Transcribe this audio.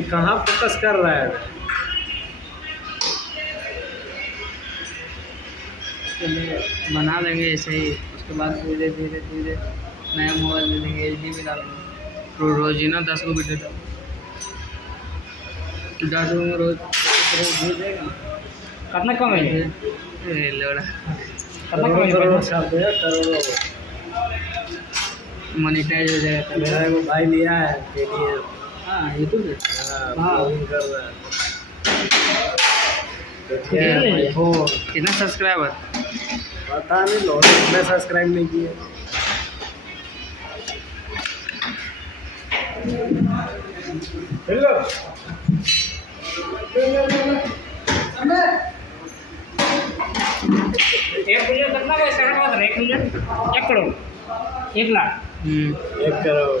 अभी कहाँ फोकस कर रहा है? बना देंगे ऐसे ही, उसके बाद धीरे धीरे धीरे नया मोबाइल ले लेंगे, HD भी डालेंगे रोज ही ना 10 को वीडियो डाल 10 में रोज भेज देगा। कितना कम है? लोड़ा कितना कम करोड़ों है? छाप देगा, करोड़ों। मोनिटाइज हो जाएगा मेरा तब। वो भाई लिया है के लिए। हाँ यूट्यूब पे हाँ, हाँ। ब्लॉगिंग कर रहा है। तो ये क्या है भाई? वो कितना सब्सक्राइबर? पता नहीं, लोग इतने सब्सक्राइब नहीं किए। हेलो, एक मिलियन कितना पैसा है? 1 मिलियन 1 करोड़ 1 लाख। 1 करोड़।